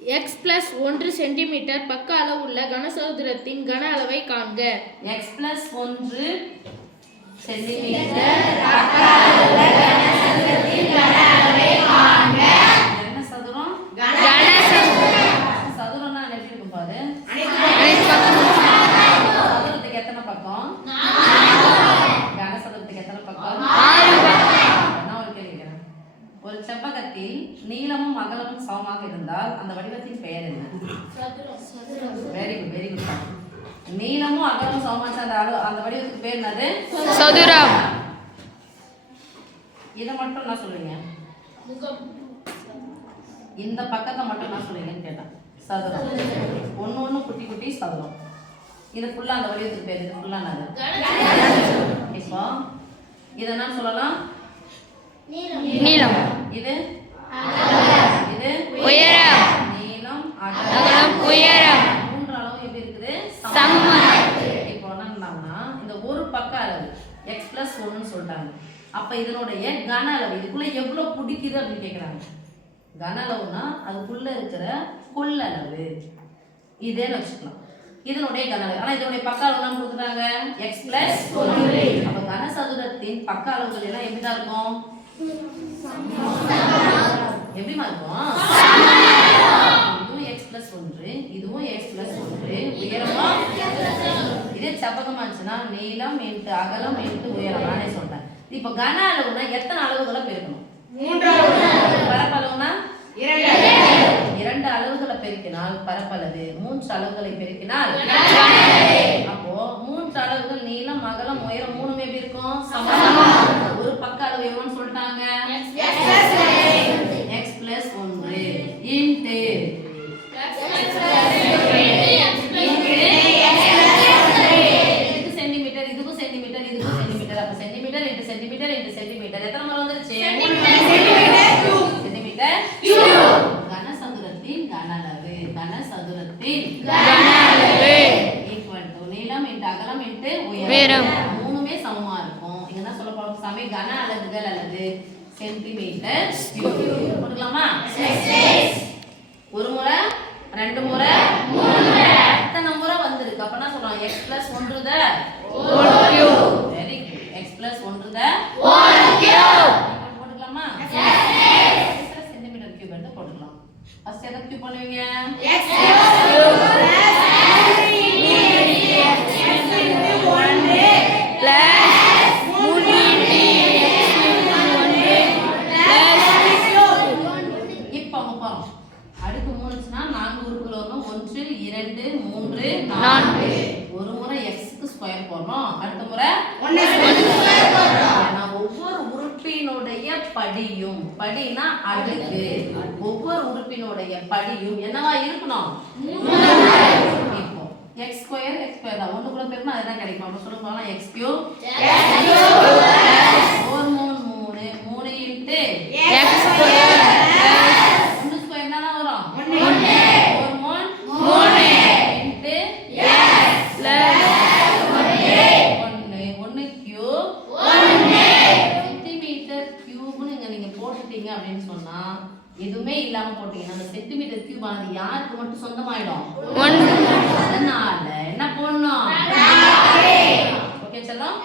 x plus 1 centimetre பக்க அளவுள்ள கனசதுரத்தின் கன அளவை காண்க. x plus 1 சென்டிமீட்டர் பக்க அளவுள்ள கனசதுரத்தின் கன அளவை காண்க. என்ன சதுரம்? சதுரம்னா எப்படி இருக்கும் பாரு. சதுரத்துக்கு எத்தனை பக்கம்? 4. கனசதுரத்துக்கு எத்தனை பக்கம்? 6. நான் ஒரு கேள்வி கேட்கிறேன். ஒரு செவ்வகத்தில் நீளமும் அகலமும் சமமாக இருந்தால் அந்த வடிவத்தின் பெயர் என்ன? Very good very good. நீளமும் அகலமும் சமமாச்சு அந்த வடிவத்துக்கு பேர் என்னது? சதுரம். இதை மட்டும் நான் சொல்லுங்க. இந்த பக்கத்தை மட்டும் நான் சொல்லுங்கன்னு கேட்டேன். சதுரம். ஒன்று குட்டி குட்டி சதுரம். இது ஃபுல்லா அந்த வடிவத்துக்கு பேர். இது ஃபுல்லா என்னது? இப்போ இதை நான் சொல்லலாம். நீளம். இது இது உயரம். நீளம் அகலம் உயரம். மூன்று அளவு எப்படி இருக்குது? சமம். இப்போ என்னன்னா இந்த ஒரு பக்க அளவு x plus 1 சொல்லிட்டாங்க. அப்ப இதனுடைய கன அளவு இதுக்குள்ள எவ்வளவு பிடிக்குது அப்படின்னு கேக்குறாங்க. கன அளவுனா அதுக்குள்ள இருக்கிற கொள்ளளவு இதேன்னு வச்சுக்கலாம். இதனுடைய கன அளவு. ஆனா இதனுடைய பக்க அளவு தான் கொடுத்துட்டாங்க x plus 1. அப்ப கனசதுரத்தின் பக்க அளவுகள் எல்லாம் எப்படி தான் இருக்கும்? எப்படிமா இருக்கும்? இதுவும் x plus 1 இதுவும் x plus 1 உயரமா இதே செவ்வகமா இருந்துச்சுன்னா நீளம் இன்ட்டு அகலம் இன்ட்டு உயரம் நானே சொல்றேன். இப்போ கன அளவுனா எத்தனை அளவுகளை பெருக்கணும்? 3 அளவுகள். பரப்பளவுனா 2 அளவுகளை பெருக்கினால் பரப்பளவு. 3 அளவுகளை பெருக்கினால் அப்போ 3 அளவுகள் நீளம் அகலம் உயரம் மூணுமே எப்படி இருக்கும்? சமம். ஒரு பக்க அளவு எவ்வளவுன்னு சொல்லிட்டாங்க? x plus 1 இன்ட்டு சென்டிமீட்டர் இதுக்கும் சென்டிமீட்டர் இதுக்கும் சென்டிமீட்டர். அப்ப centimetre into centimetre into centimetre எத்தனை முறை வந்துருச்சு? Centimetre cube. கனசதுரத்தின் கன அளவு. கனசதுரத்தின் கன அளவு ஈக்குவல் டு நீளம் இன்ட்டு அகலம் இன்ட்டு உயரம். மூணுமே சமமா இருக்கும். இங்க என்ன சொல்ல போறோம்? சம கன அலகுகள் அல்லது சென்டிமீட்டர் கியூப். போட்டுக்கலாமா? ஒரு முறை, ரெண்டு முறை, மூணு முறை. எத்தனை முறை வந்திருக்கு? அப்ப என்ன சொல்றோம்? x plus 1 the whole cube. Very good. x plus 1 the whole cube. போட்டுக்கலாமா? சென்டிமீட்டர் கியூப் எடுத்து போட்டுக்கலாம். ஃபர்ஸ்ட் எதை கியூப் பண்ணுவீங்க? x cube plus 4. ஒரு முறை x க்கு ஸ்கொயர் போறோம். அடுத்த முறை 1 ஸ்கொயர் போறோம். நான் ஒவ்வொரு உறுப்பினுடைய படியும் படினா அடுக்கு. ஒவ்வொரு உறுப்பினுடைய படியும் என்னவா இருக்கணும்? 3. இப்போ x ஸ்கொயர் தான். 1 கூட பெருக்கினா அதுதான் கிடைக்கும். அப்ப சொல்லுங்க பாக்கலாம். x cube 4 3 3 into x square 1 square என்னன்னா வரும்? 1 அப்படின்னு சொன்னா எதுவுமே இல்லாம போட்டீங்கன்னா அந்த சென்டிமீட்டர் கியூப் ஆனது யாருக்கு மட்டும் சொந்தமாயிடும்? அதனால என்ன பண்ணணும்? ஓகே செல்லம்.